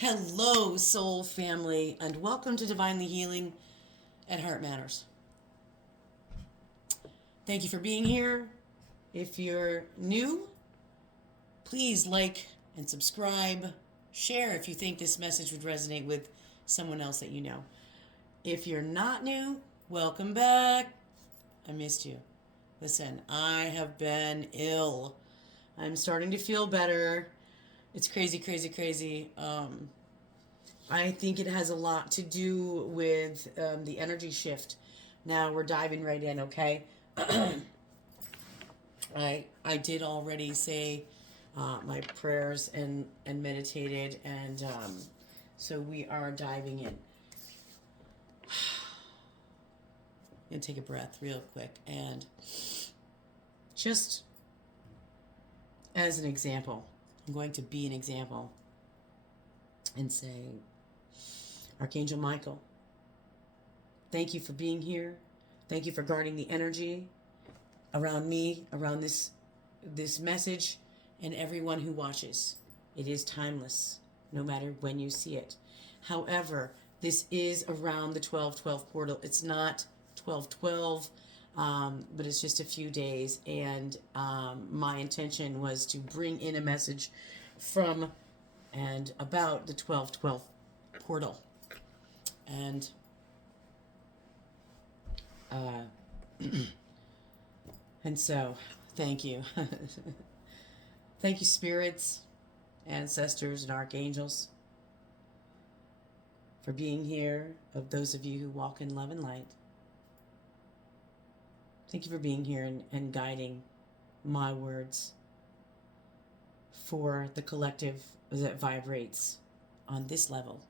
Hello, soul family, and welcome to Divinely Healing at Heart Matters. Thank you for being here. If you're new, please like and subscribe. Share if you think this message would resonate with someone else that you know. If you're not new, welcome back. I missed you. Listen, I have been ill. I'm starting to feel better. It's crazy, crazy, crazy. I think it has a lot to do with the energy shift. Now we're diving right in, okay? I did already say my prayers and meditated, and so we are diving in. And take a breath real quick, and just as an example, I'm going to be an example and say, Archangel Michael, thank you for being here. Thank you for guarding the energy around me, around this message, and everyone who watches. It is timeless, no matter when you see it. However, this is around the 12/12 portal. It's not 12/12, but it's just a few days. And my intention was to bring in a message from and about the 12/12 portal. And and so, thank you. Thank you, spirits, ancestors, and archangels, for being here, of those of you who walk in love and light. Thank you for being here and guiding my words for the collective that vibrates on this level.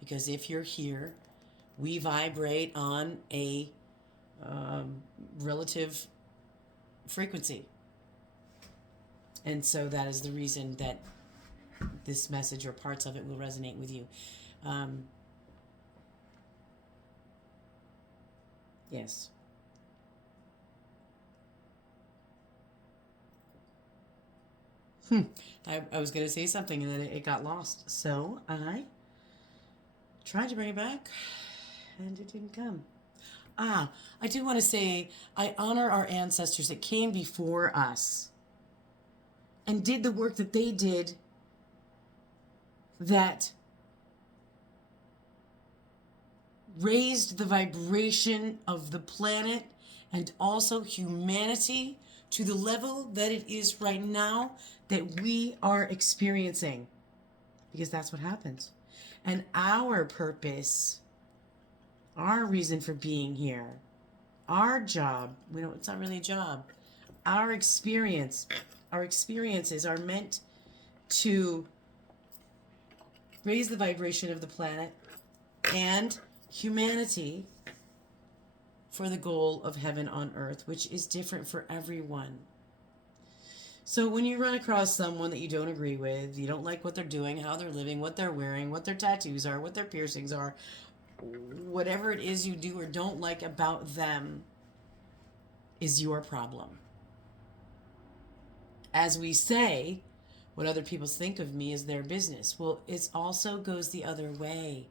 Because if you're here, we vibrate on a relative frequency. And so that is the reason that this message or parts of it will resonate with you. Yes. I was going to say something and then it got lost. So I tried to bring it back and it didn't come. I do want to say I honor our ancestors that came before us and did the work that they did, that raised the vibration of the planet and also humanity to the level that it is right now that we are experiencing. Because that's what happens. And our purpose, our reason for being here, our job, it's not really a job. Our experiences are meant to raise the vibration of the planet and humanity for the goal of heaven on earth, which is different for everyone. So when you run across someone that you don't agree with, you don't like what they're doing, how they're living, what they're wearing, what their tattoos are, what their piercings are, whatever it is you do or don't like about them is your problem. As we say, what other people think of me is their business. Well, it also goes the other way.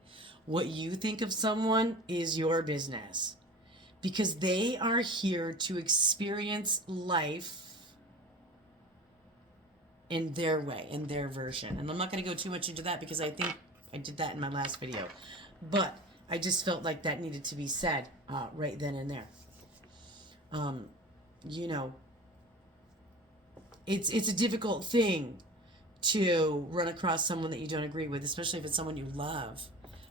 What you think of someone is your business, because they are here to experience life in their way, in their version. And I'm not going to go too much into that because I think I did that in my last video. But I just felt like that needed to be said right then and there. It's a difficult thing to run across someone that you don't agree with, especially if it's someone you love,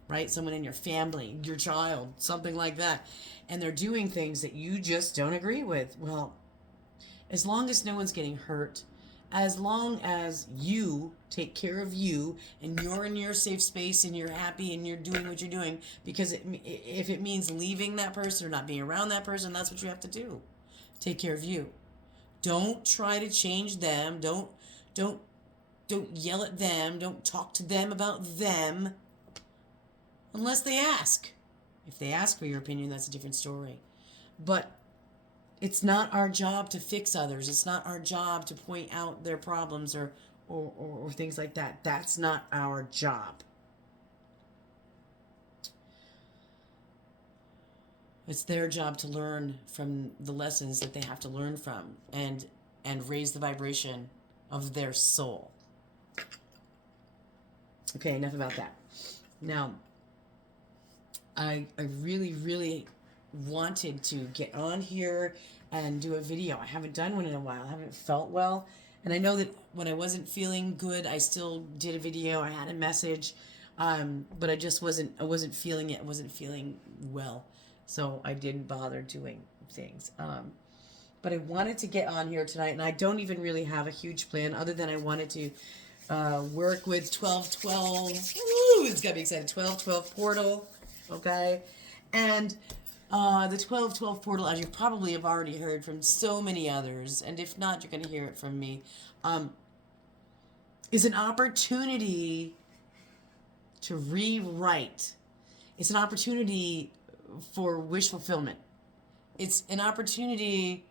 right? Someone in your family, your child, something like that. And they're doing things that you just don't agree with. Well, as long as no one's getting hurt, as long as you take care of you and you're in your safe space and you're happy and you're doing what you're doing, because if it means leaving that person or not being around that person, that's what you have to do. Take care of you. Don't try to change them. Don't yell at them. Don't talk to them about them unless they ask. If they ask for your opinion, that's a different story. But it's not our job to fix others. It's not our job to point out their problems or things like that. That's not our job. It's their job to learn from the lessons that they have to learn from, and raise the vibration of their soul. Okay, enough about that. Now, I really, really wanted to get on here and do a video. I haven't done one in a while. I haven't felt well. And I know that when I wasn't feeling good, I still did a video. I had a message. But I wasn't feeling it. I wasn't feeling well. So I didn't bother doing things. But I wanted to get on here tonight, and I don't even really have a huge plan other than I wanted to work with 1212. Ooh, it's got me excited. 1212 portal. Okay. And the 1212 portal, as you probably have already heard from so many others, and if not, you're going to hear it from me, is an opportunity to rewrite. It's an opportunity for wish fulfillment. It's an opportunity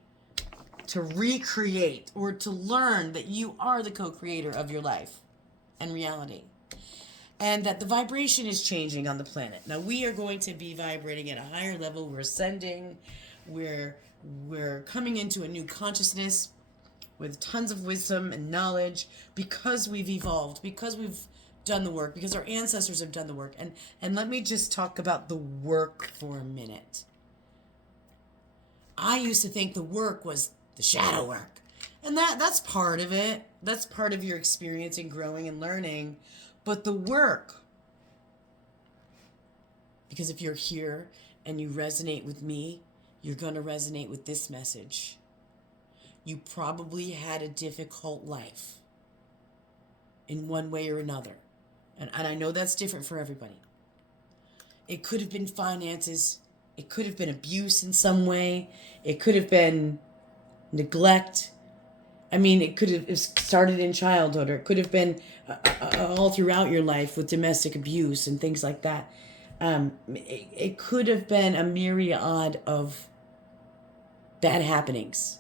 to recreate or to learn that you are the co-creator of your life and reality. And that the vibration is changing on the planet. Now we are going to be vibrating at a higher level. We're ascending. We're coming into a new consciousness with tons of wisdom and knowledge because we've evolved, because we've done the work, because our ancestors have done the work. And let me just talk about the work for a minute. I used to think the work was the shadow work. And that's part of it. That's part of your experience in growing and learning. But the work, because if you're here and you resonate with me, you're going to resonate with this message. You probably had a difficult life in one way or another. And I know that's different for everybody. It could have been finances. It could have been abuse in some way. It could have been neglect. I mean, it could have started in childhood, or it could have been all throughout your life with domestic abuse and things like that. It could have been a myriad of bad happenings.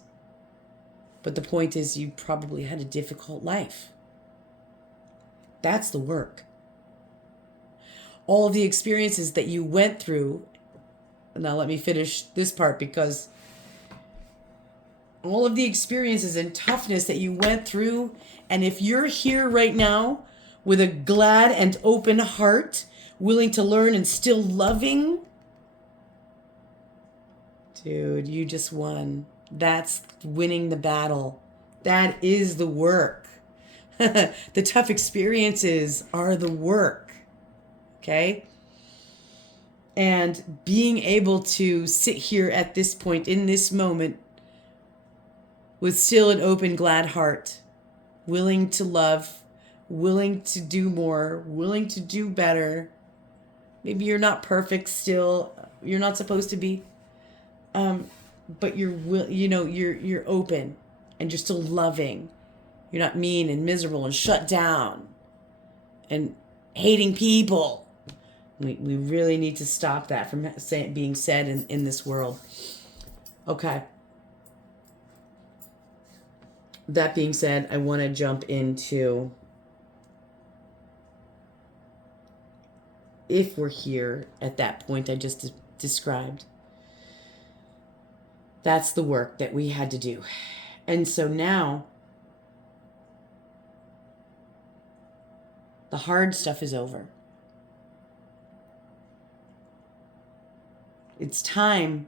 But the point is, you probably had a difficult life. That's the work. All of the experiences that you went through. Now let me finish this part, because all of the experiences and toughness that you went through, and if you're here right now with a glad and open heart, willing to learn and still loving, dude, you just won. That's winning the battle. That is the work. The tough experiences are the work. Okay? And being able to sit here at this point, in this moment, with still an open, glad heart, willing to love, willing to do more, willing to do better. Maybe you're not perfect still. You're not supposed to be. But you're open, and you're still loving. You're not mean and miserable and shut down and hating people. We really need to stop that from being said in this world. Okay. That being said, I want to jump into, if we're here at that point I just described, that's the work that we had to do. And so now, the hard stuff is over. It's time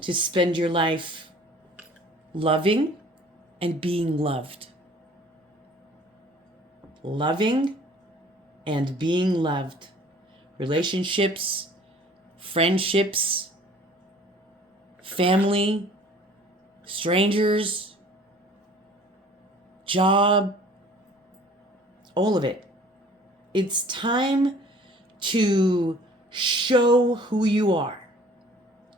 to spend your life loving and being loved. Loving and being loved. Relationships, friendships, family, strangers, job, all of it. It's time to show who you are.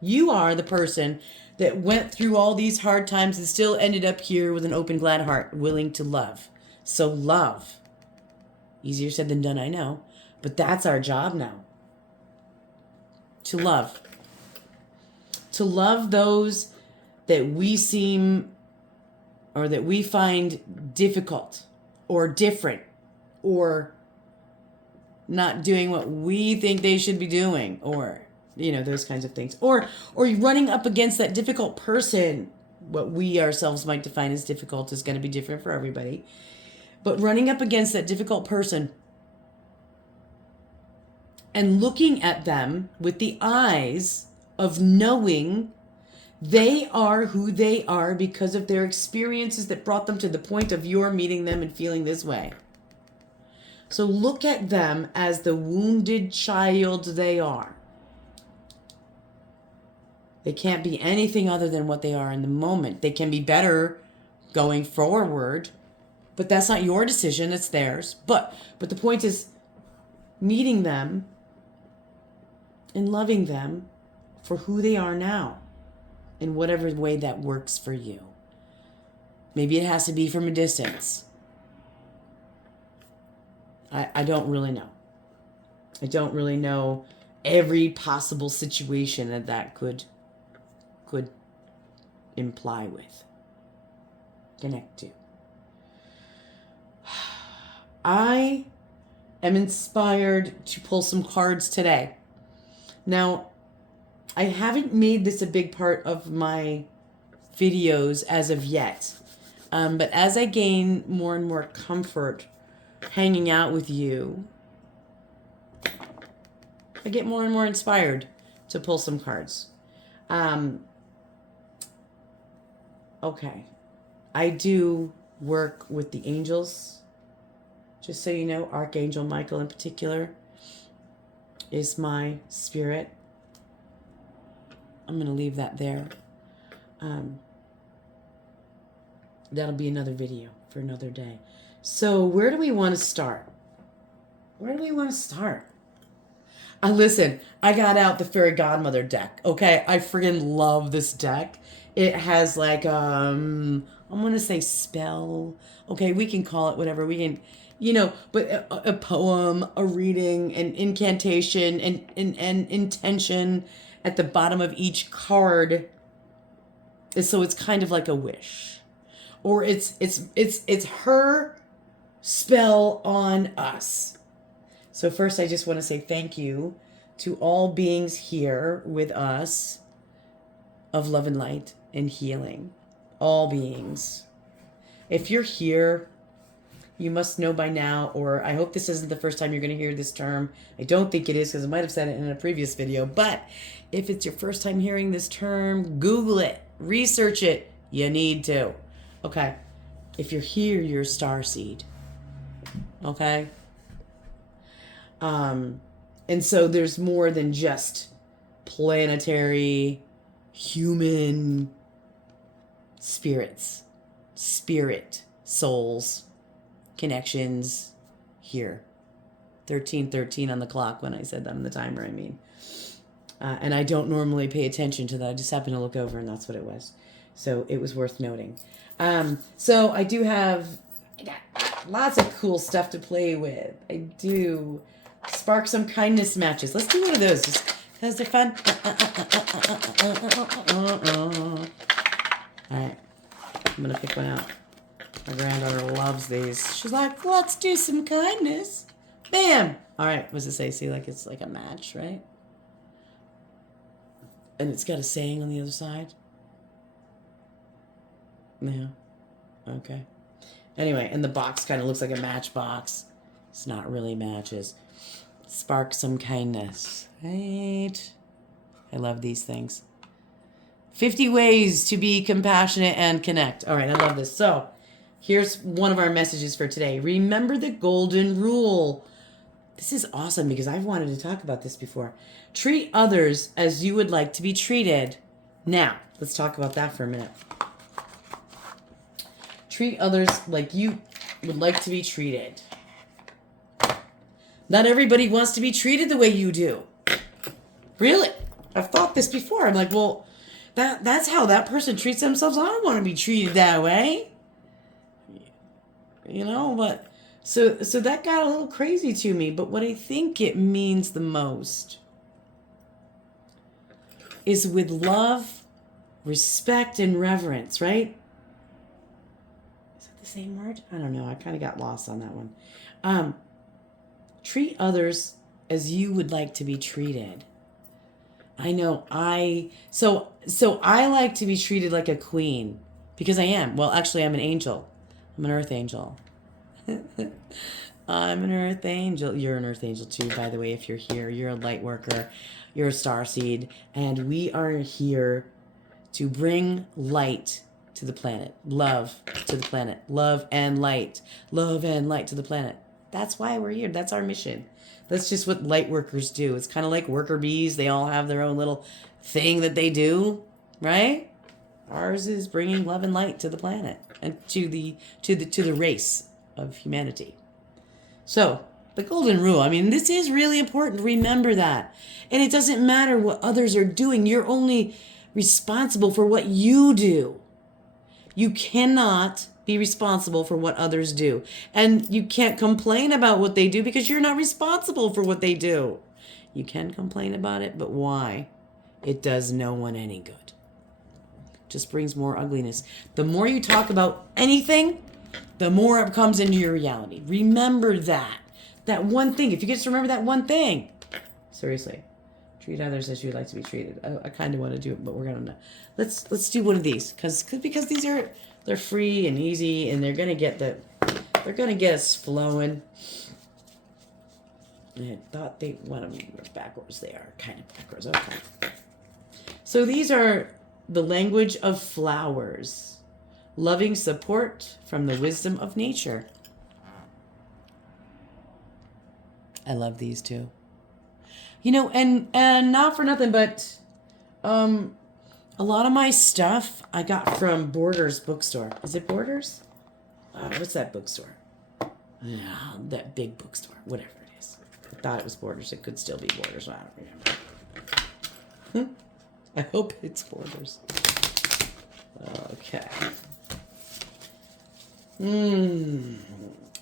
You are the person that went through all these hard times and still ended up here with an open, glad heart, willing to love. So love. Easier said than done, I know. But that's our job now. To love. To love those that we seem, or that we find difficult or different or not doing what we think they should be doing, or those kinds of things. Or you're running up against that difficult person. What we ourselves might define as difficult is going to be different for everybody. But running up against that difficult person and looking at them with the eyes of knowing they are who they are because of their experiences that brought them to the point of your meeting them and feeling this way. So look at them as the wounded child they are. They can't be anything other than what they are in the moment. They can be better going forward, but that's not your decision, it's theirs. But the point is meeting them and loving them for who they are now in whatever way that works for you. Maybe it has to be from a distance. I don't really know. I don't really know every possible situation that could imply with, connect to. I am inspired to pull some cards today. Now, I haven't made this a big part of my videos as of yet, but as I gain more and more comfort hanging out with you, I get more and more inspired to pull some cards. Okay. I do work with the angels. Just so you know, Archangel Michael in particular is my spirit. I'm going to leave that there. That'll be another video for another day. So where do we want to start? Listen, I got out the Fairy Godmother deck. Okay, I friggin' love this deck. It has like, I'm going to say spell. Okay, we can call it whatever. We can, but a poem, a reading, an incantation, and intention at the bottom of each card. So it's kind of like a wish. Or it's her spell on us. So first I just want to say thank you to all beings here with us of love and light and healing. All beings. If you're here, you must know by now, or I hope this isn't the first time you're going to hear this term. I don't think it is because I might have said it in a previous video. But if it's your first time hearing this term, Google it. Research it. You need to. Okay. If you're here, you're a starseed. Okay? And so there's more than just planetary, human spirits, spirit, souls, connections here. 13:13 on the clock when I said that on the timer, I mean. And I don't normally pay attention to that. I just happened to look over and that's what it was. So it was worth noting. So I got lots of cool stuff to play with. I do. Spark some kindness matches. Let's do one of those just because they're fun. All right. I'm going to pick one out. My granddaughter loves these. She's like, let's do some kindness. Bam. All right. What does it say? See, like it's like a match, right? And it's got a saying on the other side. Yeah. Okay. Anyway, and the box kind of looks like a matchbox. It's not really matches. Spark some kindness. Right? I love these things. 50 ways to be compassionate and connect. All right, I love this. So, here's one of our messages for today. Remember the golden rule. This is awesome because I've wanted to talk about this before. Treat others as you would like to be treated. Now, let's talk about that for a minute. Treat others like you would like to be treated. Not everybody wants to be treated the way you do. Really? I've thought this before. I'm like, well, that's how that person treats themselves. I don't want to be treated that way. But so that got a little crazy to me. But what I think it means the most is with love, respect, and reverence, right? Is that the same word? I don't know. I kind of got lost on that one. Treat others as you would like to be treated. I know. So I like to be treated like a queen because I am. Well, actually, I'm an angel. I'm an earth angel. I'm an earth angel. You're an earth angel too, by the way. If you're here, you're a light worker. You're a star seed, and we are here to bring light to the planet, love to the planet, love and light to the planet. That's why we're here. That's our mission. That's just what light workers do. It's kind of like worker bees. They all have their own little thing that they do, right? Ours is bringing love and light to the planet and to the race of humanity. So, the golden rule, I mean, this is really important. Remember that. And it doesn't matter what others are doing. You're only responsible for what you do. You cannot be responsible for what others do. And you can't complain about what they do because you're not responsible for what they do. You can complain about it, but why? It does no one any good. Just brings more ugliness. The more you talk about anything, the more it comes into your reality. Remember that. That one thing. If you get to remember that one thing. Seriously. Treat others as you'd like to be treated. I kind of want to do it, but we're gonna let's do one of these because these they're free and easy and they're gonna get us flowing. I thought they went backwards. They are kind of backwards. Okay. So these are the language of flowers. Loving support from the wisdom of nature. I love these too. You know, and not for nothing, but a lot of my stuff I got from Borders bookstore. Is it Borders? What's that bookstore? Yeah, that big bookstore, whatever it is. I thought it was Borders. It could still be Borders. I don't remember. I hope it's Borders. Okay.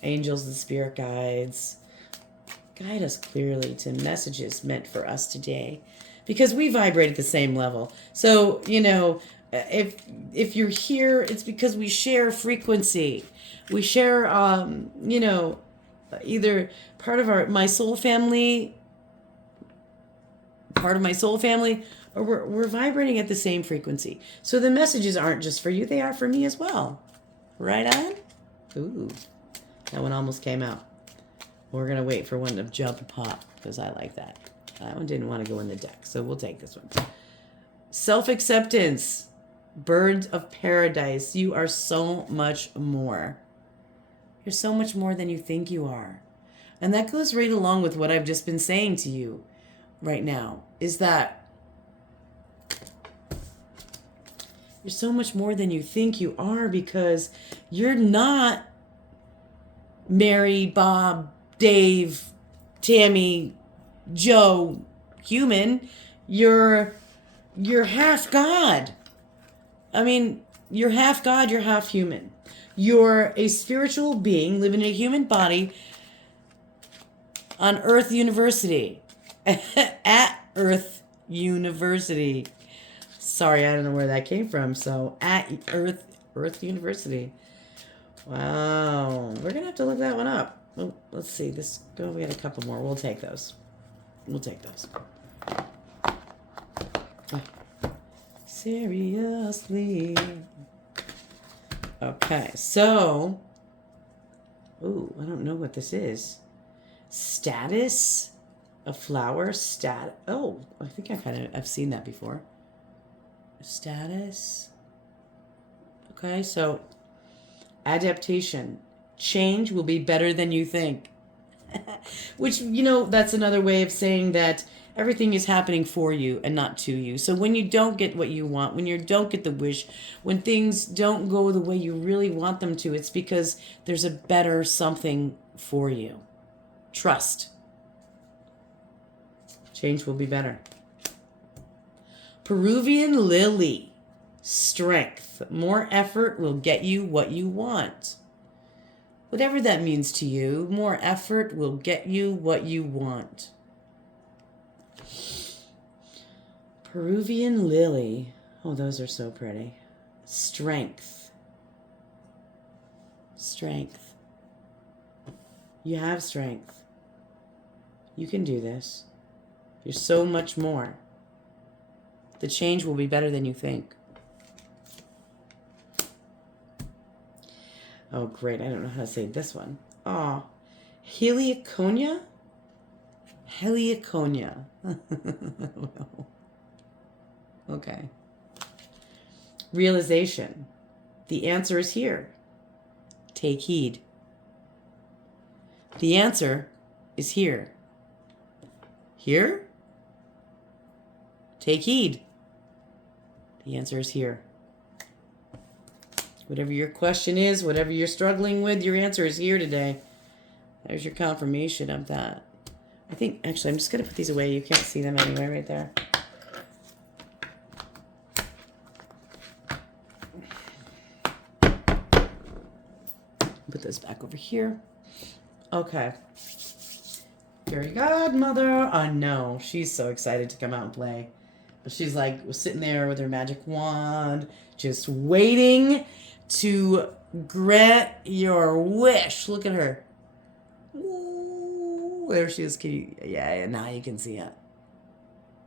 Angels and spirit guides. Guide us clearly to messages meant for us today. Because we vibrate at the same level. So, you know, if you're here, it's because we share frequency. We share, you know, either part of my soul family, or we're vibrating at the same frequency. So the messages aren't just for you, they are for me as well. Right on? Ooh, that one almost came out. We're going to wait for one to jump and pop because I like that. That one didn't want to go in the deck, so we'll take this one. Self-acceptance. Birds of paradise. You are so much more. You're so much more than you think you are. And that goes right along with what I've just been saying to you right now, is that you're so much more than you think you are because you're not Mary, Bob, Dave, Tammy, Joe, human. You're half God. I mean, you're half God, you're half human. You're a spiritual being living in a human body on Earth University. At Earth University. Sorry, I don't know where that came from. So, at Earth University. Wow. We're going to have to look that one up. Oh, let's see. We got a couple more. We'll take those. Oh. Seriously. Okay, so. Ooh, I don't know what this is. Status? A flower? Oh, I think I've seen that before. Status. Okay, so adaptation. Change will be better than you think. Which, you know, that's another way of saying that everything is happening for you and not to you. So when you don't get what you want, when you don't get the wish, when things don't go the way you really want them to, it's because there's a better something for you. Trust. Change will be better. Peruvian lily. Strength. More effort will get you what you want. Whatever that means to you, more effort will get you what you want. Peruvian lily. Oh, those are so pretty. Strength. Strength. You have strength. You can do this. You're so much more. The change will be better than you think. Oh, great. I don't know how to say this one. Oh, Helioconia? Helioconia. Okay. Realization. The answer is here. Take heed. The answer is here. Here? Take heed. The answer is here. Whatever your question is, whatever you're struggling with, your answer is here today. There's your confirmation of that. I think, actually, I'm just going to put these away. You can't see them anyway right there. Put this back over here. Okay. Fairy godmother. I know. She's so excited to come out and play. She's like sitting there with her magic wand, just waiting to grant your wish. Look at her. Ooh, there she is. Yeah, now you can see it.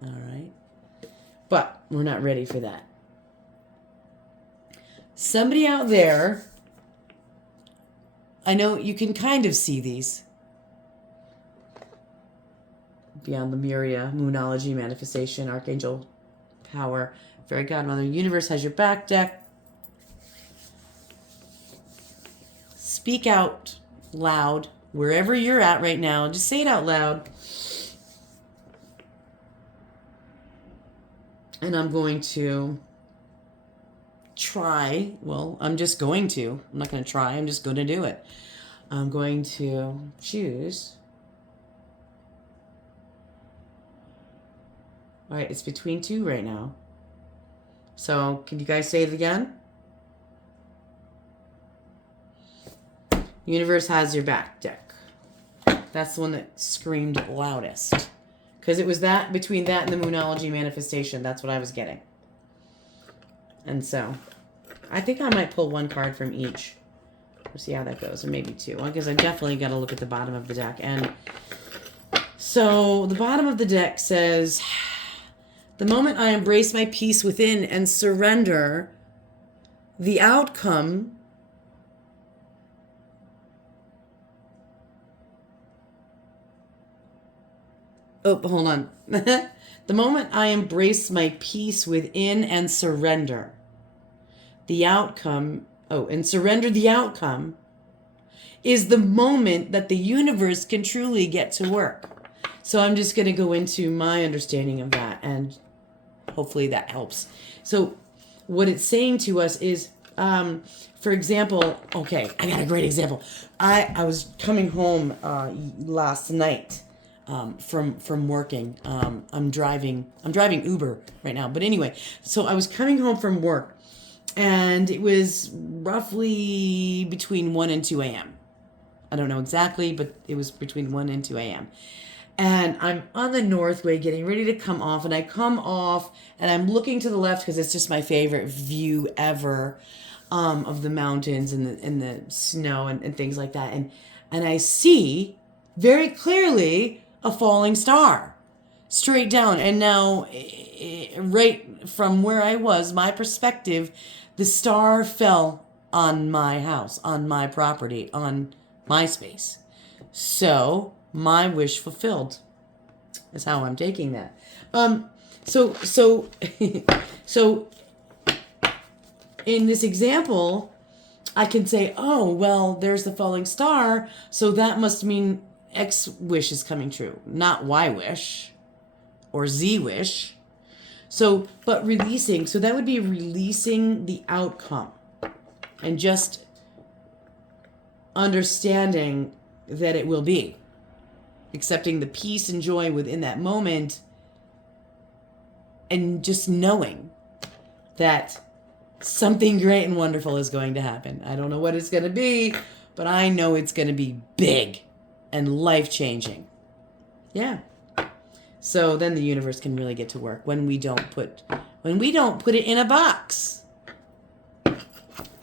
All right. But we're not ready for that. Somebody out there, I know you can kind of see these. Beyond Lemuria, Moonology, Manifestation, Archangel Power, Fairy Godmother, Universe has your back deck. Speak out loud wherever you're at right now. Just say it out loud. And I'm going to try. Well, I'm just going to. I'm not going to try. I'm just going to do it. I'm going to choose. All right, it's between two right now. So, can you guys say it again? Universe has your back deck. That's the one that screamed loudest. Because it was that, between that and the Moonology Manifestation. That's what I was getting. And so, I think I might pull one card from each. We'll see how that goes, or maybe two. Because I definitely got to look at the bottom of the deck. And so, the bottom of the deck says, the moment I embrace my peace within and surrender, the outcome hold on. The moment I embrace my peace within and surrender, the outcome, and surrender the outcome, is the moment that the universe can truly get to work. So I'm just going to go into my understanding of that, and hopefully that helps. So what it's saying to us is, for example, okay, I got a great example. I was coming home last night from working. I'm driving Uber right now. But anyway, so I was coming home from work, and it was roughly between 1 and 2 a.m. I don't know exactly, but it was between 1 and 2 a.m. And I'm on the Northway getting ready to come off, and I come off and I'm looking to the left because it's just my favorite view ever of the mountains and the snow and things like that. And I see very clearly a falling star straight down. And now, right from where I was, my perspective, the star fell on my house, on my property, on my space. So my wish fulfilled. That's how I'm taking that. So in this example, I can say, oh, well, there's the falling star, so that must mean X wish is coming true, not Y wish or Z wish. So, but releasing, so that would be releasing the outcome and just understanding that it will be. Accepting the peace and joy within that moment, and just knowing that something great and wonderful is going to happen. I don't know what it's going to be, but I know it's going to be big and life-changing. Yeah. So then the universe can really get to work when we don't put it in a box.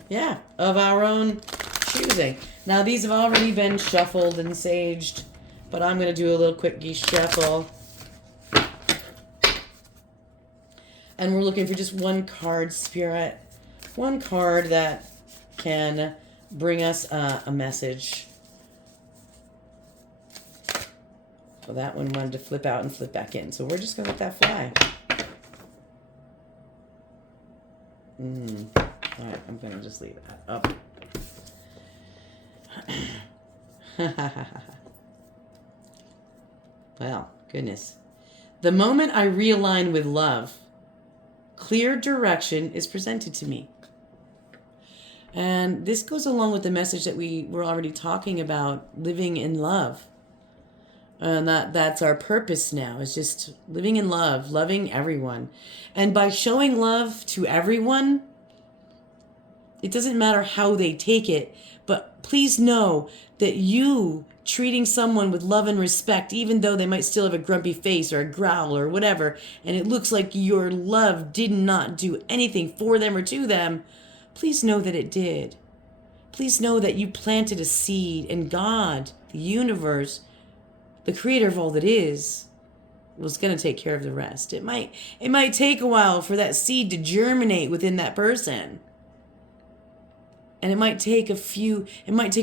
Yeah, of our own choosing. Now these have already been shuffled and saged, but I'm going to do a little quick shuffle. And we're looking for just one card, Spirit. One card that can bring us a message. Well, that one wanted to flip out and flip back in. So we're just going to let that fly. All right, I'm going to just leave that up. Well, goodness. The moment I realign with love, clear direction is presented to me. And this goes along with the message that we were already talking about, living in love. And that's our purpose now, is just living in love, loving everyone. And by showing love to everyone, it doesn't matter how they take it, but please know that you treating someone with love and respect, even though they might still have a grumpy face or a growl or whatever, and it looks like your love did not do anything for them or to them, please know that it did. Please know that you planted a seed, and God, the universe, the creator of all that is, was going to take care of the rest. It might take a while for that seed to germinate within that person. And it might take a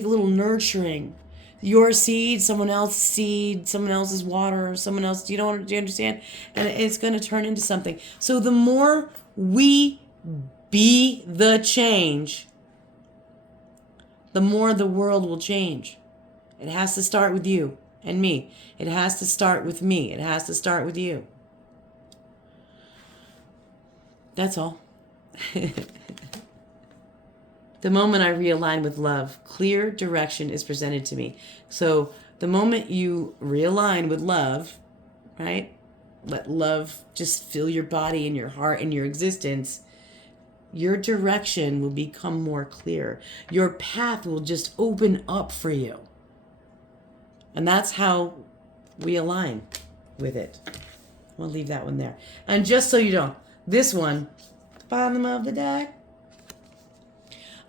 little nurturing. Your seed, someone else's water, someone else, do you understand? And it's going to turn into something. So the more we be the change, the more the world will change. It has to start with you and me. It has to start with me. It has to start with you. That's all. The moment I realign with love, clear direction is presented to me. So the moment you realign with love, right? Let love just fill your body and your heart and your existence. Your direction will become more clear. Your path will just open up for you. And that's how we align with it. We'll leave that one there. And just so you know, this one, bottom of the deck,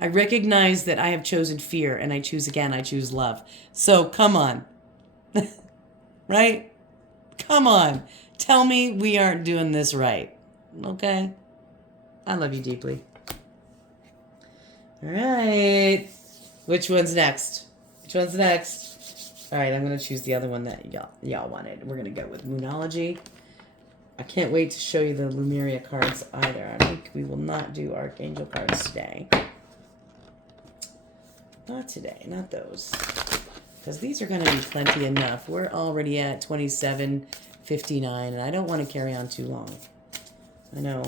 I recognize that I have chosen fear, and I choose love. So come on. Right? Come on. Tell me we aren't doing this right. Okay? I love you deeply. All right. Which one's next? All right, I'm going to choose the other one that y'all wanted. We're going to go with Moonology. I can't wait to show you the Lumeria cards either. I think we will not do Archangel cards today. Not today, not those. Because these are going to be plenty enough. We're already at 27:59, and I don't want to carry on too long. I know.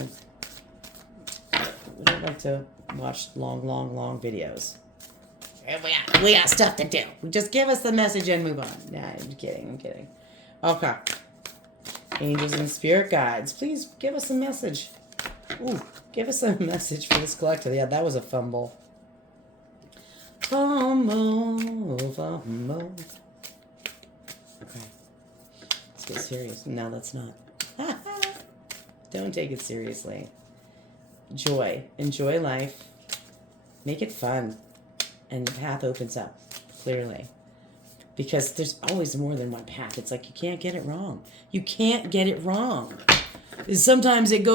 We don't like to watch long videos. We got stuff to do. Just give us the message and move on. Nah, I'm kidding. Okay. Angels and spirit guides, please give us a message. Ooh, give us a message for this collective. Yeah, that was a fumble. Fumble. Okay. Let's get serious. No, let's not. Don't take it seriously. Joy. Enjoy life. Make it fun. And the path opens up, clearly. Because there's always more than one path. It's like you can't get it wrong. You can't get it wrong. Sometimes it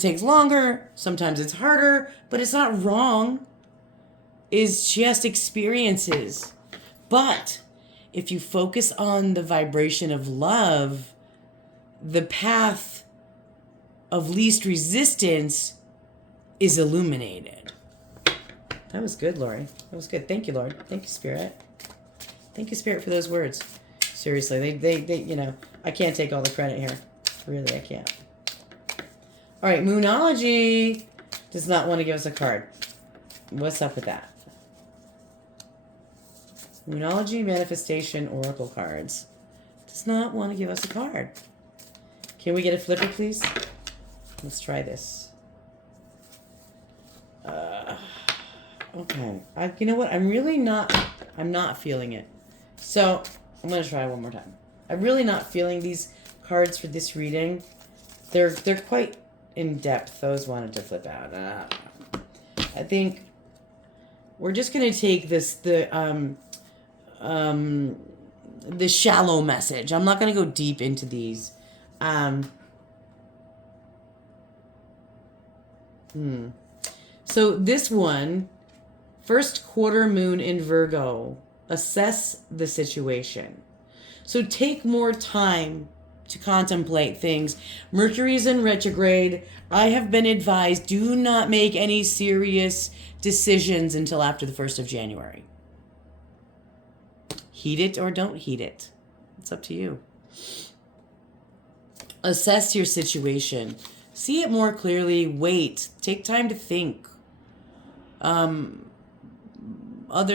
takes longer. Sometimes it's harder. But it's not wrong. It's just experiences. But if you focus on the vibration of love, the path of least resistance is illuminated. That was good, Lori. That was good. Thank you, Lord. Thank you, Spirit. Thank you, Spirit, for those words. Seriously, they I can't take all the credit here. Really, I can't. All right, Moonology does not want to give us a card. What's up with that? Moonology Manifestation Oracle cards does not want to give us a card. Can we get a flipper, please? Let's try this. Okay. You know what? I'm not feeling it. So, I'm going to try one more time. I'm really not feeling these cards for this reading. They're quite in-depth. Those wanted to flip out. I think we're just going to take the shallow message. I'm not going to go deep into these. So this one, first quarter moon in Virgo, assess the situation. So take more time to contemplate things. Mercury is in retrograde. I have been advised, do not make any serious decisions until after the 1st of January. Heed it or don't heed it. It's up to you. Assess your situation. See it more clearly. Wait. Take time to think. Other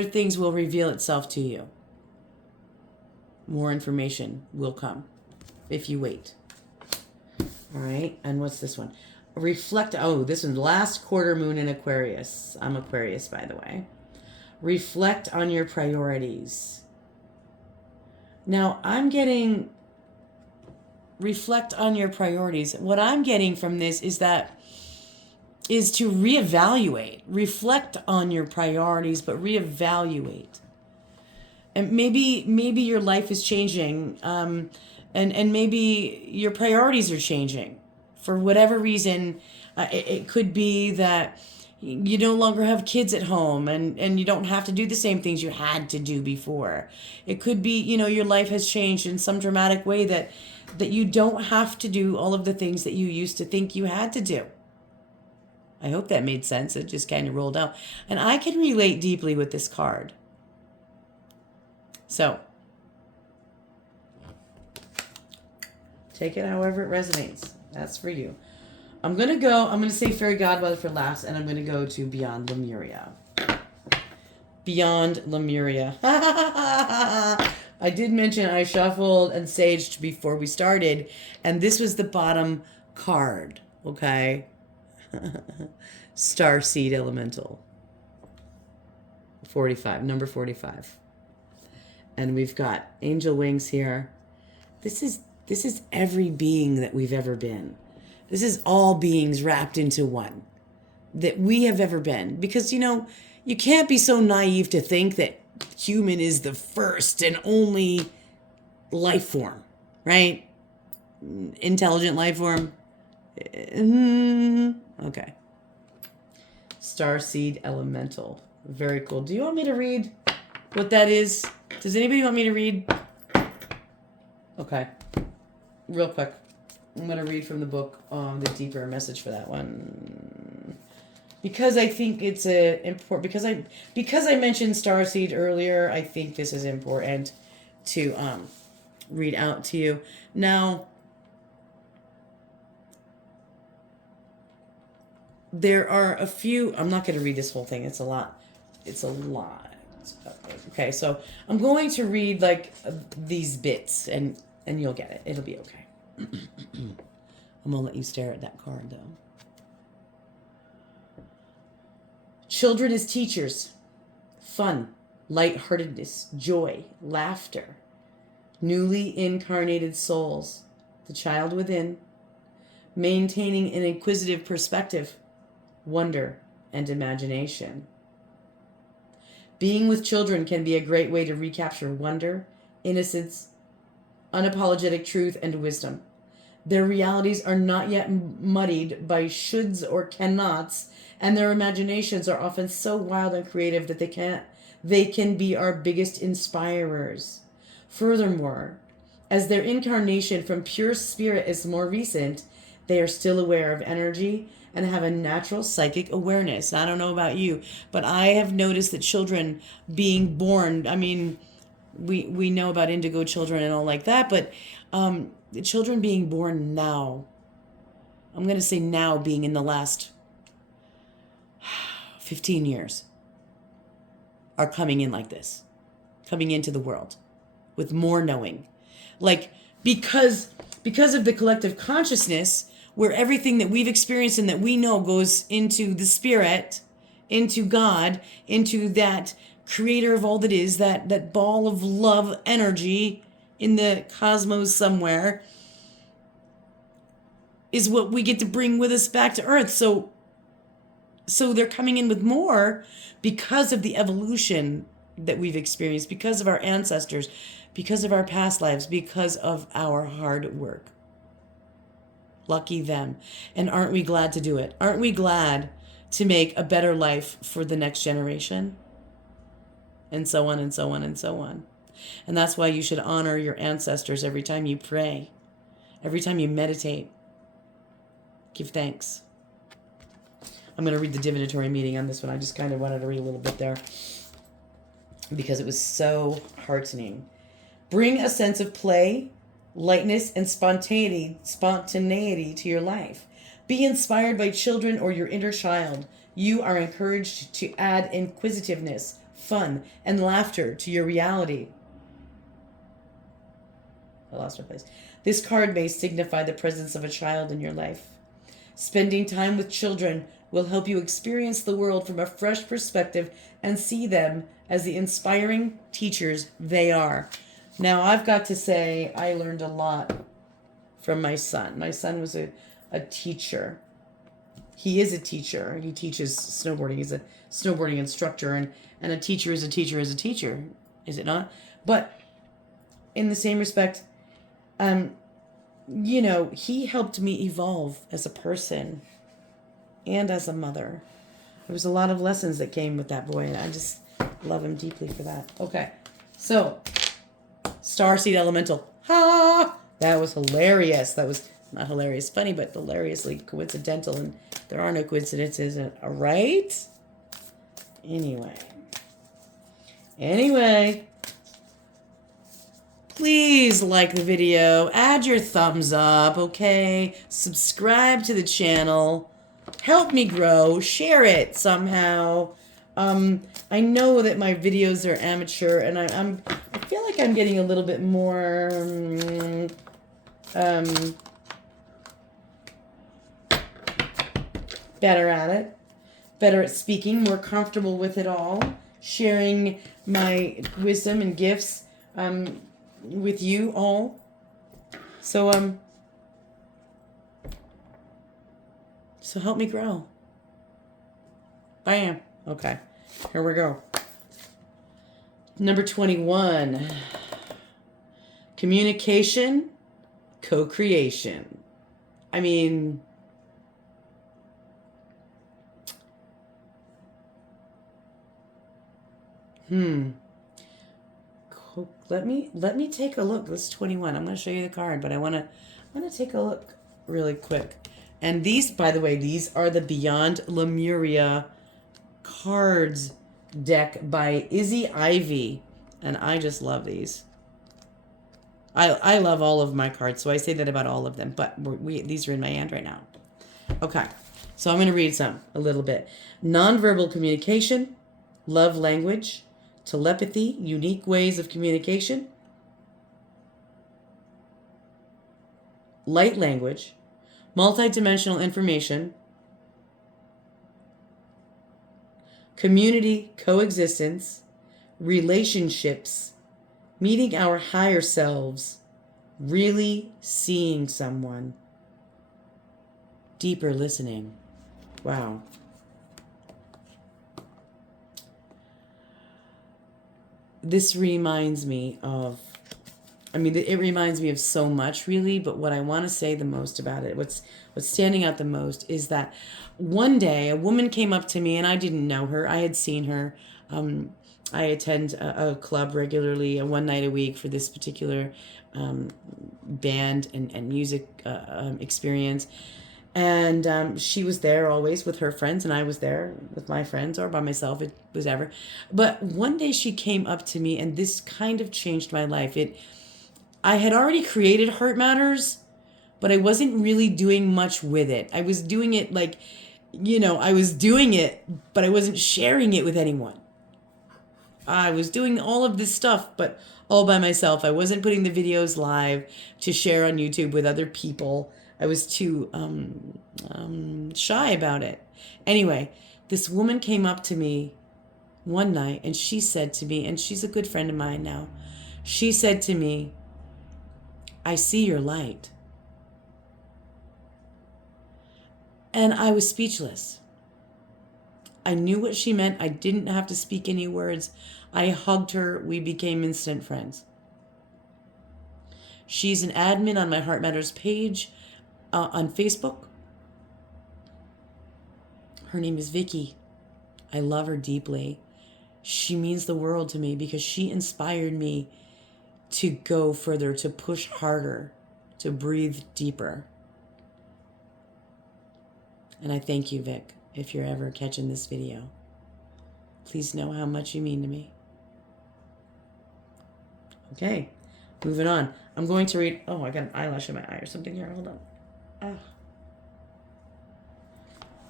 things will reveal itself to you. More information will come if you wait. All right. And what's this one? Reflect. Oh, this one. Last quarter moon in Aquarius. I'm Aquarius, by the way. Reflect on your priorities. Now, I'm getting reflect on your priorities. What I'm getting from this is to reevaluate. Reflect on your priorities, but reevaluate. And maybe your life is changing, and maybe your priorities are changing for whatever reason. It could be that you no longer have kids at home and you don't have to do the same things you had to do before. It could be, your life has changed in some dramatic way that you don't have to do all of the things that you used to think you had to do. I hope that made sense. It just kind of rolled out. And I can relate deeply with this card. So, take it however it resonates. That's for you. I'm going to say Fairy Godmother for last, and I'm going to go to Beyond Lemuria. Beyond Lemuria. I did mention I shuffled and saged before we started, and this was the bottom card, okay? Starseed Elemental. 45, number 45. And we've got angel wings here. This is every being that we've ever been. This is all beings wrapped into one that we have ever been. Because, you can't be so naive to think that human is the first and only life form, right? Intelligent life form. Okay. Starseed Elemental. Very cool. Do you want me to read what that is? Does anybody want me to read? Okay. Real quick. I'm going to read from the book, the deeper message for that one. Because I think it's important, because I mentioned Starseed earlier, I think this is important to read out to you. Now, there are a few, I'm not going to read this whole thing. It's a lot. Okay, so I'm going to read these bits and you'll get it. It'll be okay. I'm going to let you stare at that card though. Children as teachers. Fun, lightheartedness, joy, laughter. Newly incarnated souls. The child within. Maintaining an inquisitive perspective. Wonder and imagination. Being with children can be a great way to recapture wonder, innocence, unapologetic truth, and wisdom. Their realities are not yet muddied by shoulds or cannots, and their imaginations are often so wild and creative that they can be our biggest inspirers. Furthermore, as their incarnation from pure spirit is more recent, they are still aware of energy and have a natural psychic awareness. I don't know about you, but I have noticed that children being born, we know about indigo children and all like that, but the children being born now, I'm going to say now, being in the last 15 years, are coming in like this, coming into the world with more knowing. Because of the collective consciousness, where everything that we've experienced and that we know goes into the spirit, into God, into that creator of all that is, that ball of love energy in the cosmos somewhere, is what we get to bring with us back to Earth. So they're coming in with more because of the evolution that we've experienced, because of our ancestors, because of our past lives, because of our hard work. Lucky them. And aren't we glad to do it? Aren't we glad to make a better life for the next generation? And so on and so on and so on. And that's why you should honor your ancestors every time you pray, every time you meditate. Give thanks. I'm going to read the divinatory meaning on this one. I just kind of wanted to read a little bit there because it was so heartening. Bring a sense of play, lightness, and spontaneity to your life. Be inspired by children or your inner child. You are encouraged to add inquisitiveness, fun, and laughter to your reality. I lost my place. This card may signify the presence of a child in your life. Spending time with children will help you experience the world from a fresh perspective and see them as the inspiring teachers they are. Now, I've got to say, I learned a lot from my son. My son was a teacher. He is a teacher. He teaches snowboarding. He's a snowboarding instructor. And a teacher is a teacher is a teacher. Is it not? But in the same respect, he helped me evolve as a person and as a mother. There was a lot of lessons that came with that boy, and I just love him deeply for that. Okay, so starseed elemental. Ha! That was hilarious. That was not hilarious, funny, but hilariously coincidental, and there are no coincidences, all right? Anyway. Please like the video, add your thumbs up, okay? Subscribe to the channel, help me grow, share it somehow. I know that my videos are amateur, and I feel like I'm getting a little bit more better at it, better at speaking, more comfortable with it all, sharing my wisdom and gifts with you all. So help me grow. Bam. Okay, here we go. Number 21. Communication, co-creation. I mean, let me take a look. This is 21. I'm going to show you the card, but I want to take a look really quick. And these, by the way, these are the Beyond Lemuria cards deck by Izzy Ivy, and I just love these. I love all of my cards, so I say that about all of them, but these are in my hand right now. Okay, so I'm going to read a little bit. Nonverbal communication, love language, telepathy, unique ways of communication, light language, multidimensional information, community coexistence, relationships, meeting our higher selves, really seeing someone, deeper listening. Wow. This reminds me of, it reminds me of so much, really, but what I want to say the most about it, what's standing out the most, is that one day a woman came up to me, and I didn't know her. I had seen her. I attend a club regularly, one night a week for this particular band and music experience. And she was there always with her friends, and I was there with my friends or by myself. It was ever. But one day she came up to me, and this kind of changed my life. I had already created Heart Matters, but I wasn't really doing much with it. I was doing it I was doing it, but I wasn't sharing it with anyone. I was doing all of this stuff, but all by myself. I wasn't putting the videos live to share on YouTube with other people. I was too shy about it. Anyway, this woman came up to me one night, and she said to me, and she's a good friend of mine now, she said to me, "I see your light." And I was speechless. I knew what she meant. I didn't have to speak any words. I hugged her. We became instant friends. She's an admin on my Heart Matters page. on Facebook. Her name is Vicky. I love her deeply. She means the world to me because she inspired me to go further, to push harder, to breathe deeper. And I thank you, Vic, if you're ever catching this video. Please know how much you mean to me. Okay, moving on. I'm going to read... Oh, I got an eyelash in my eye or something here. Hold on. Ah.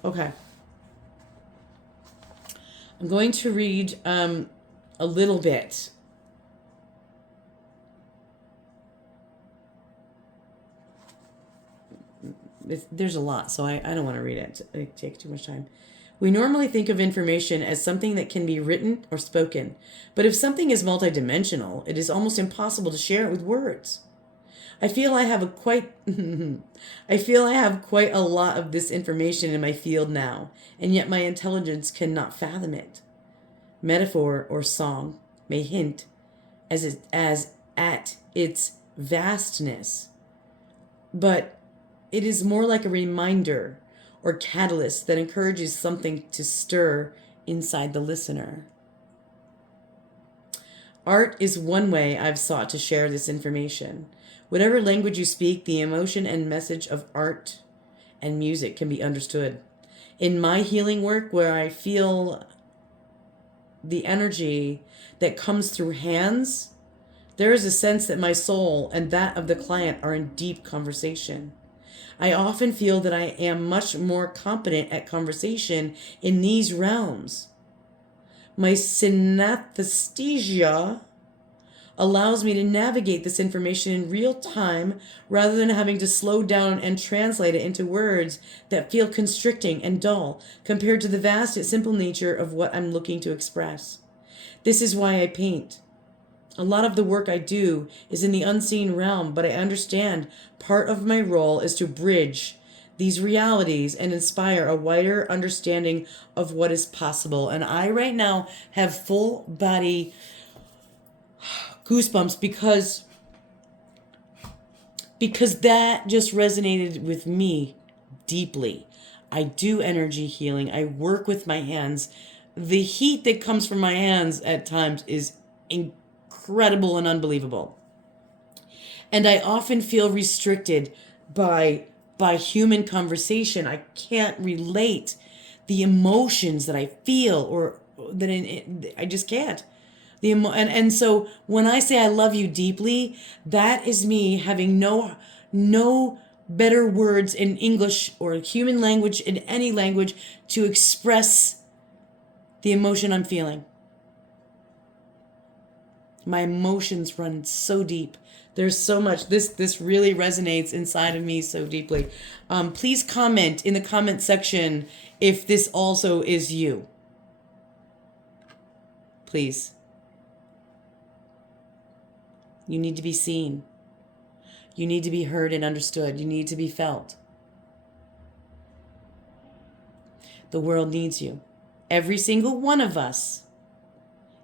Okay. I'm going to read a little bit. There's a lot, so I don't want to read it. It takes too much time. We normally think of information as something that can be written or spoken. But if something is multidimensional, it is almost impossible to share it with words. I feel I have quite a lot of this information in my field now, and yet my intelligence cannot fathom it. Metaphor or song may hint as at its vastness, but it is more like a reminder or catalyst that encourages something to stir inside the listener. Art is one way I've sought to share this information. Whatever language you speak, the emotion and message of art and music can be understood. In my healing work, where I feel the energy that comes through hands, there is a sense that my soul and that of the client are in deep conversation. I often feel that I am much more competent at conversation in these realms. My synesthesia allows me to navigate this information in real time rather than having to slow down and translate it into words that feel constricting and dull compared to the vast and simple nature of what I'm looking to express. This is why I paint. A lot of the work I do is in the unseen realm, but I understand part of my role is to bridge these realities and inspire a wider understanding of what is possible. And I right now have full body goosebumps because that just resonated with me deeply. I do energy healing. I work with my hands. The heat that comes from my hands at times is incredible and unbelievable. And I often feel restricted by human conversation. I can't relate the emotions that I feel or that I just can't. And so when I say I love you deeply, that is me having no better words in English or human language, in any language, to express the emotion I'm feeling. My emotions run so deep. There's so much. This really resonates inside of me so deeply. Please comment in the comment section if this also is you. Please. You need to be seen. You need to be heard and understood. You need to be felt. The world needs you. Every single one of us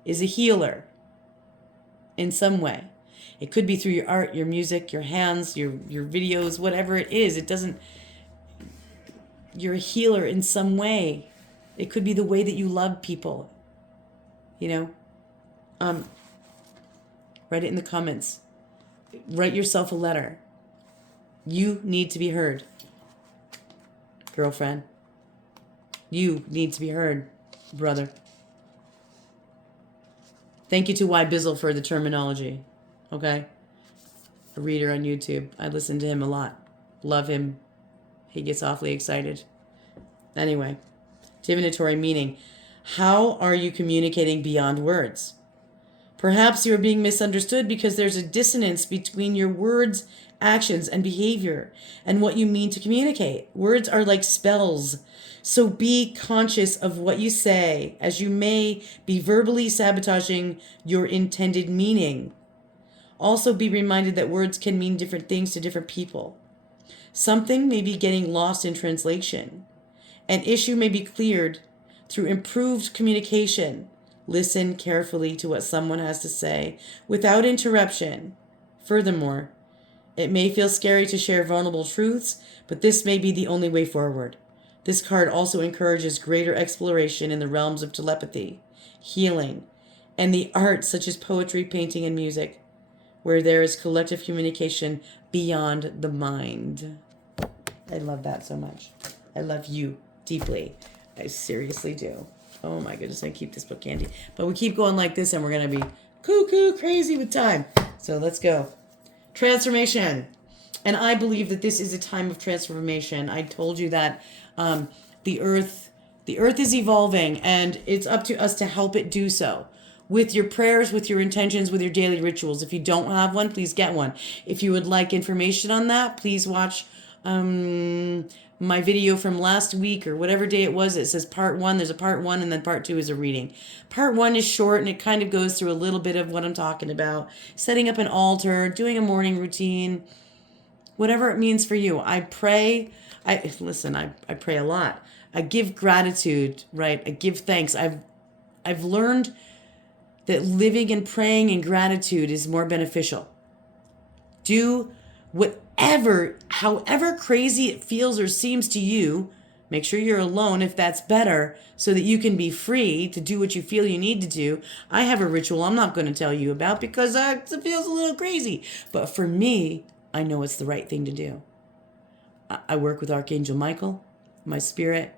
is a healer in some way. It could be through your art, your music, your hands, your videos, whatever it is. You're a healer in some way. It could be the way that you love people. Write it in the comments. Write yourself a letter. You need to be heard. Girlfriend. You need to be heard, brother. Thank you to Y Bizzle for the terminology. Okay? A reader on YouTube. I listen to him a lot. Love him. He gets awfully excited. Anyway, divinatory meaning. How are you communicating beyond words? Perhaps you are being misunderstood because there's a dissonance between your words, actions, and behavior and what you mean to communicate. Words are like spells. So be conscious of what you say, as you may be verbally sabotaging your intended meaning. Also be reminded that words can mean different things to different people. Something may be getting lost in translation. An issue may be cleared through improved communication. Listen carefully to what someone has to say without interruption. Furthermore, It may feel scary to share vulnerable truths, but this may be the only way forward. This card also encourages greater exploration in the realms of telepathy, healing, and the arts such as poetry, painting, and music, where there is collective communication beyond the mind. I love that so much. I love you deeply. I seriously do. Oh my goodness, I keep this book handy. But we keep going like this and we're going to be cuckoo crazy with time. So let's go. Transformation. And I believe that this is a time of transformation. I told you that the earth is evolving, and it's up to us to help it do so. With your prayers, with your intentions, with your daily rituals. If you don't have one, please get one. If you would like information on that, please watch my video from last week or whatever day it was. It says part 1. There's a part 1, and then part 2 is a reading. Part 1 is short, and it kind of goes through a little bit of what I'm talking about. Setting up an altar, doing a morning routine, whatever it means for you. I pray. I pray a lot. I give gratitude, right? I give thanks. I've learned that living and praying in gratitude is more beneficial. Do whatever, however crazy it feels or seems to you, make sure you're alone if that's better, so that you can be free to do what you feel you need to do. I have a ritual I'm not going to tell you about because it feels a little crazy. But for me, I know it's the right thing to do. I work with Archangel Michael, my spirit.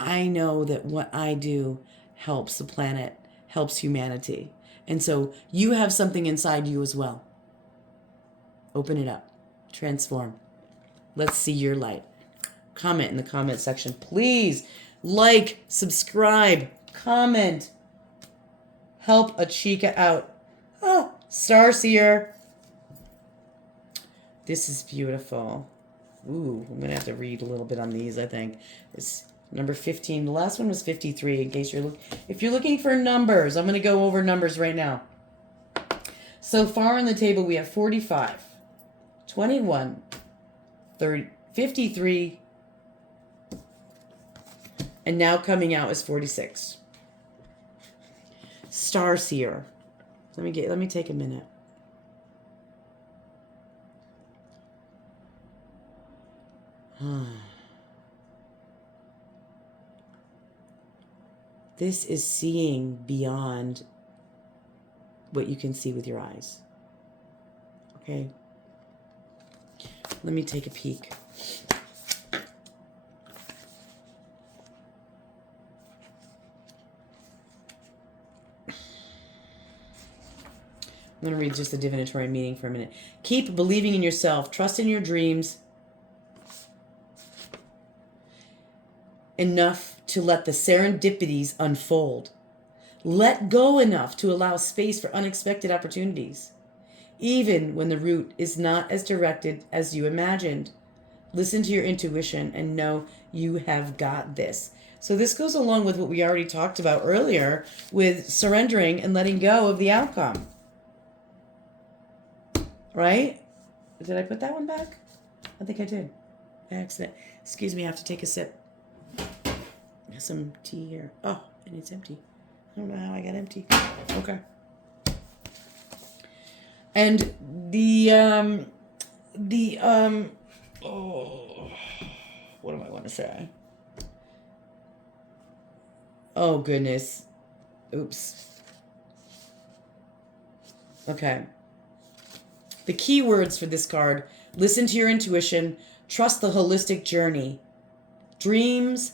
I know that what I do helps the planet, helps humanity. And so you have something inside you as well. Open it up. Transform. Let's see your light. Comment in the comment section. Please like, subscribe, comment. Help a chica out. Oh, Starseer. This is beautiful. Ooh, I'm going to have to read a little bit on these, I think. It's number 15. The last one was 53, in case if you're looking for numbers. I'm going to go over numbers right now. So far on the table, we have 45, 21, 30, 53, and now coming out is 46. Starseer. Let me take a minute. This is seeing beyond what you can see with your eyes. Okay? Let me take a peek. I'm going to read just the divinatory meaning for a minute. Keep believing in yourself. Trust in your dreams enough to let the serendipities unfold. Let go enough to allow space for unexpected opportunities, even when the route is not as directed as you imagined. Listen to your intuition and know you have got this. So this goes along with what we already talked about earlier with surrendering and letting go of the outcome. Right? Did I put that one back? I think I did. By accident. Excuse me, I have to take a sip. Some tea here. Oh, and it's empty. I don't know how I got empty. Okay. And what do I want to say? Oh, goodness. Oops. Okay. The key words for this card: listen to your intuition, trust the holistic journey, dreams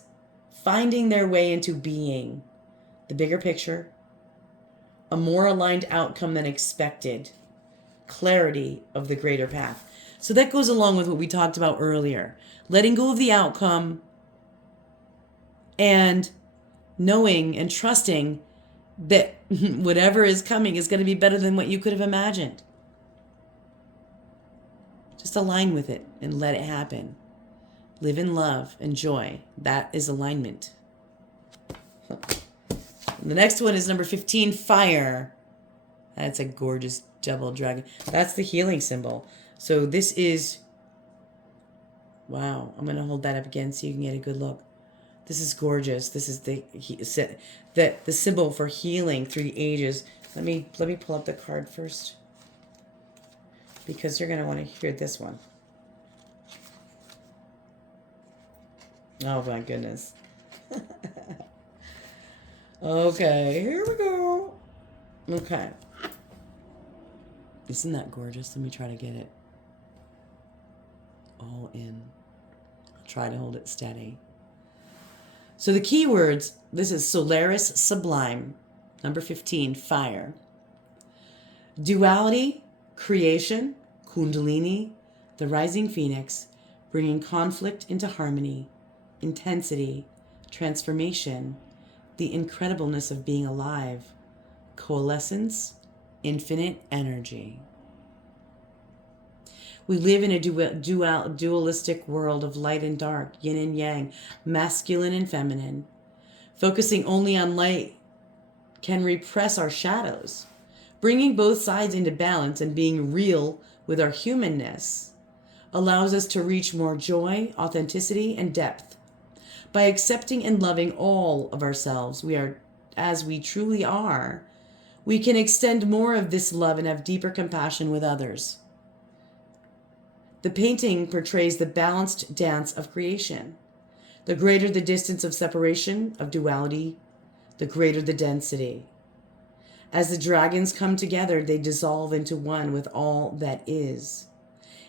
finding their way into being, the bigger picture, a more aligned outcome than expected, clarity of the greater path. So that goes along with what we talked about earlier. Letting go of the outcome and knowing and trusting that whatever is coming is going to be better than what you could have imagined. Just align with it and let it happen. Live in love and joy. That is alignment. The next one is number 15, fire. That's a gorgeous double dragon. That's the healing symbol. So this is, wow, I'm going to hold that up again so you can get a good look. This is gorgeous. This is the symbol for healing through the ages. Let me pull up the card first. because you're going to want to hear this one. Oh my goodness. Okay, here we go. Okay. Isn't that gorgeous? Let me try to get it all in. I'll try to hold it steady. So the key words, this is Solaris Sublime, number 15, fire. Duality, creation, Kundalini, the rising phoenix, bringing conflict into harmony, intensity, transformation, the incredibleness of being alive, coalescence, infinite energy. We live in a dualistic world of light and dark, yin and yang, masculine and feminine. Focusing only on light can repress our shadows. Bringing both sides into balance and being real with our humanness allows us to reach more joy, authenticity, and depth. By accepting and loving all of ourselves, we are as we truly are, we can extend more of this love and have deeper compassion with others. The painting portrays the balanced dance of creation. The greater the distance of separation, of duality, the greater the density. As the dragons come together, they dissolve into one with all that is.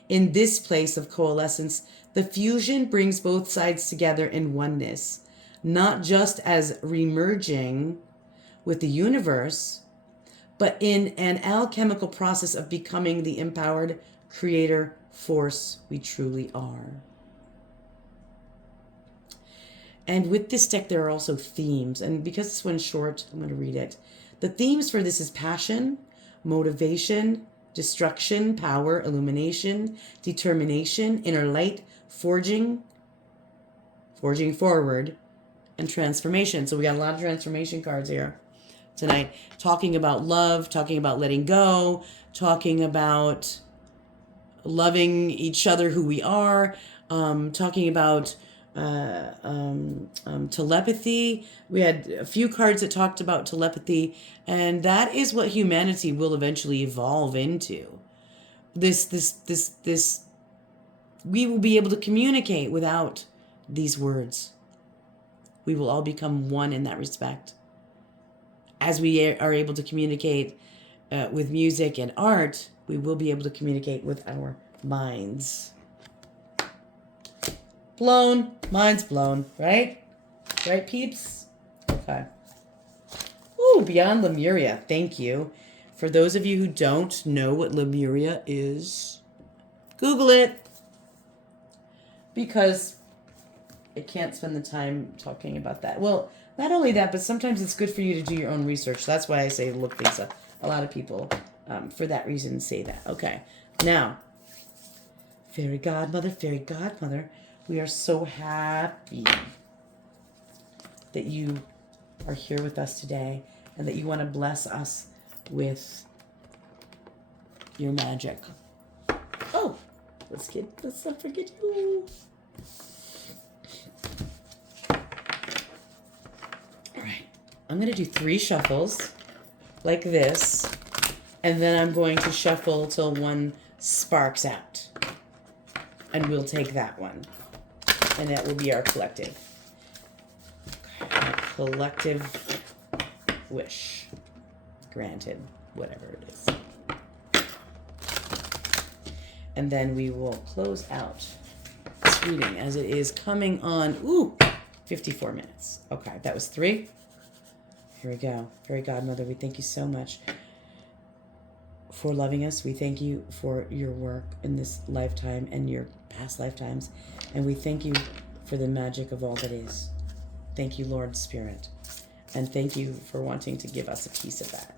In this place of coalescence, the fusion brings both sides together in oneness, not just as remerging with the universe, but in an alchemical process of becoming the empowered creator force we truly are. And with this deck, there are also themes. And because this one's short, I'm going to read it. The themes for this is passion, motivation, destruction, power, illumination, determination, inner light, forging forward, and transformation. So we got a lot of transformation cards here tonight. Talking about love, talking about letting go, talking about loving each other who we are, talking about telepathy. We had a few cards that talked about telepathy, and that is what humanity will eventually evolve into. This we will be able to communicate without these words. We will all become one in that respect. As we are able to communicate with music and art, we will be able to communicate with our minds. Blown. Mind's blown, right? Right, peeps? Okay. Ooh, Beyond Lemuria. Thank you. For those of you who don't know what Lemuria is, Google it. Because I can't spend the time talking about that. Well, not only that, but sometimes it's good for you to do your own research. That's why I say look things up. A lot of people, for that reason, say that. Okay. Now, Fairy Godmother, we are so happy that you are here with us today and that you want to bless us with your magic. Oh, let's not forget you. All right, I'm going to do 3 shuffles like this, and then I'm going to shuffle till one sparks out. And we'll take that one. And that will be our collective. Our collective wish. Granted, whatever it is. And then we will close out this reading as it is coming on, 54 minutes. Okay, that was 3. Here we go. Fairy Godmother, we thank you so much for loving us. We thank you for your work in this lifetime and your past lifetimes. And we thank you for the magic of all that is. Thank you, Lord Spirit. And thank you for wanting to give us a piece of that.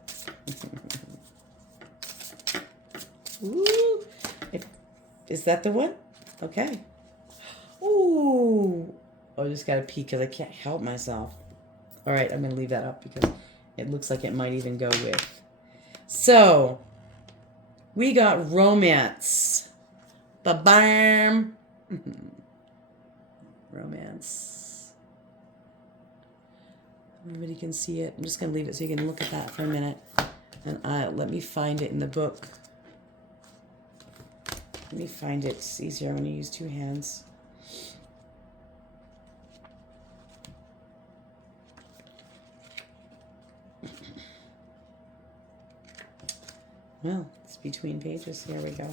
Ooh. Is that the one? Okay. Ooh. Oh, I just got to pee because I can't help myself. All right, I'm going to leave that up because it looks like it might even go with. So, we got romance. Ba-bam. Romance. Everybody can see it. I'm just going to leave it so you can look at that for a minute. And let me find it in the book. Let me find it. It's easier. I'm going to use two hands. Well, it's between pages. Here we go.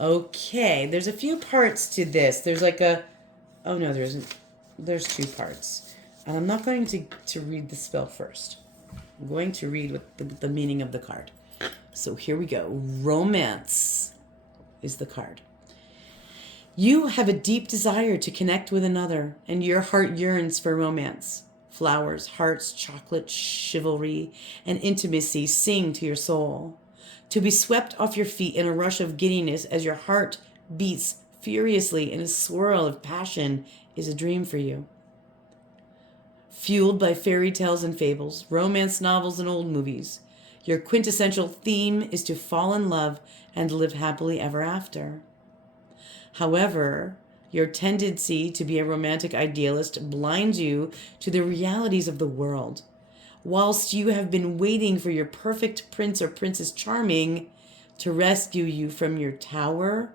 Okay, there's a few parts to this. There's like a... Oh, no, there isn't. There's two parts. And I'm not going to read the spell first. I'm going to read what the meaning of the card. So here we go. Romance is the card. You have a deep desire to connect with another, and your heart yearns for romance. Flowers, hearts, chocolate, chivalry, and intimacy sing to your soul. To be swept off your feet in a rush of giddiness as your heart beats furiously in a swirl of passion is a dream for you. Fueled by fairy tales and fables, romance novels and old movies, your quintessential theme is to fall in love and live happily ever after. However, your tendency to be a romantic idealist blinds you to the realities of the world. Whilst you have been waiting for your perfect prince or princess charming to rescue you from your tower,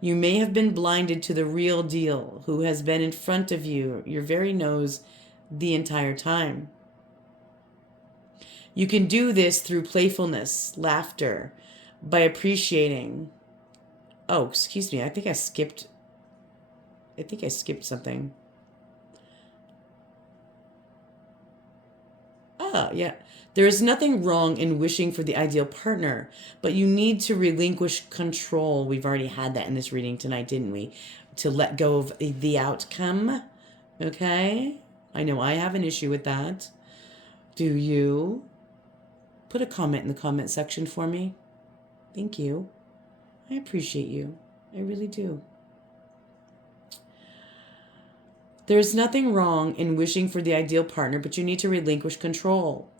you may have been blinded to the real deal who has been in front of you, your very nose, the entire time. You can do this through playfulness, laughter, by appreciating... Oh, excuse me, I think I skipped something. Ah, yeah. There is nothing wrong in wishing for the ideal partner, but you need to relinquish control. We've already had that in this reading tonight, didn't we? To let go of the outcome. Okay? I know I have an issue with that. Do you? Put a comment in the comment section for me. Thank you. I appreciate you. I really do. There's nothing wrong in wishing for the ideal partner, but you need to relinquish control.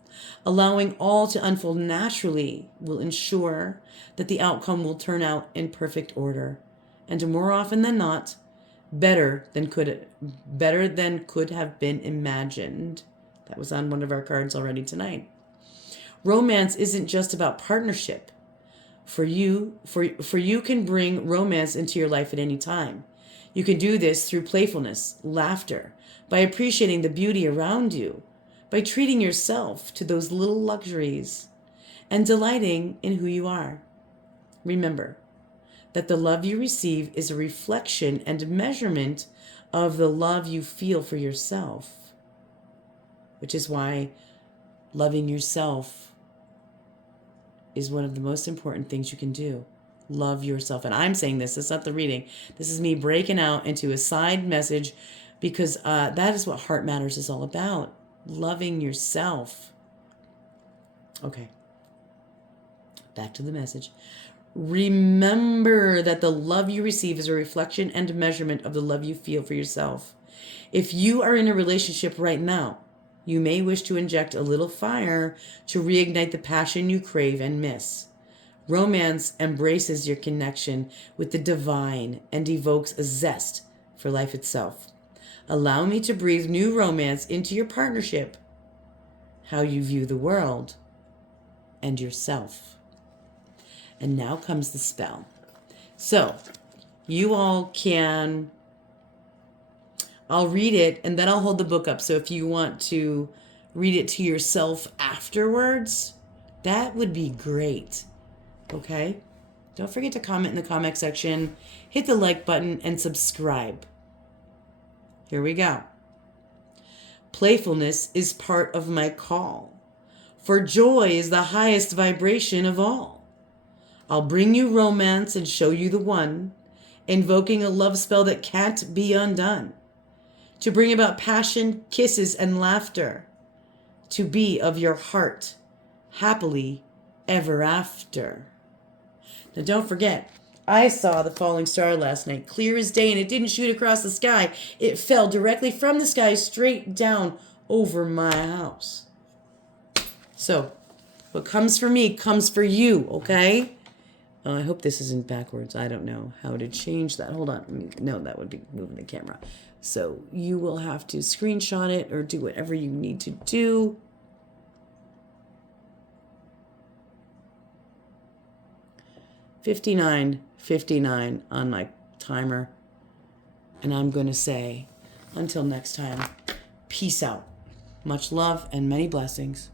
Allowing all to unfold naturally will ensure that the outcome will turn out in perfect order, and more often than not, better than could have been imagined. That was on one of our cards already tonight. Romance isn't just about partnership. For you can bring romance into your life at any time. You can do this through playfulness, laughter, by appreciating the beauty around you, by treating yourself to those little luxuries, and delighting in who you are. Remember that the love you receive is a reflection and measurement of the love you feel for yourself, which is why loving yourself is one of the most important things you can do. Love yourself. And I'm saying this, it's not the reading. This is me breaking out into a side message because that is what Heart Matters is all about. Loving yourself. Okay. Back to the message. Remember that the love you receive is a reflection and measurement of the love you feel for yourself. If you are in a relationship right now, you may wish to inject a little fire to reignite the passion you crave and miss. Romance embraces your connection with the divine and evokes a zest for life itself. Allow me to breathe new romance into your partnership, how you view the world, and yourself. And now comes the spell. So, you all can... I'll read it, and then I'll hold the book up. So if you want to read it to yourself afterwards, that would be great. Okay? Don't forget to comment in the comment section, hit the like button, and subscribe. Here we go. Playfulness is part of my call, for joy is the highest vibration of all. I'll bring you romance and show you the one, invoking a love spell that can't be undone, to bring about passion, kisses, and laughter, to be of your heart, happily ever after. Now don't forget, I saw the falling star last night, clear as day, and it didn't shoot across the sky. It fell directly from the sky straight down over my house. So, what comes for me comes for you, okay? I hope this isn't backwards. I don't know how to change that. Hold on. No, that would be moving the camera. So you will have to screenshot it or do whatever you need to do. 59:59 on my timer. And I'm going to say, until next time, peace out. Much love and many blessings.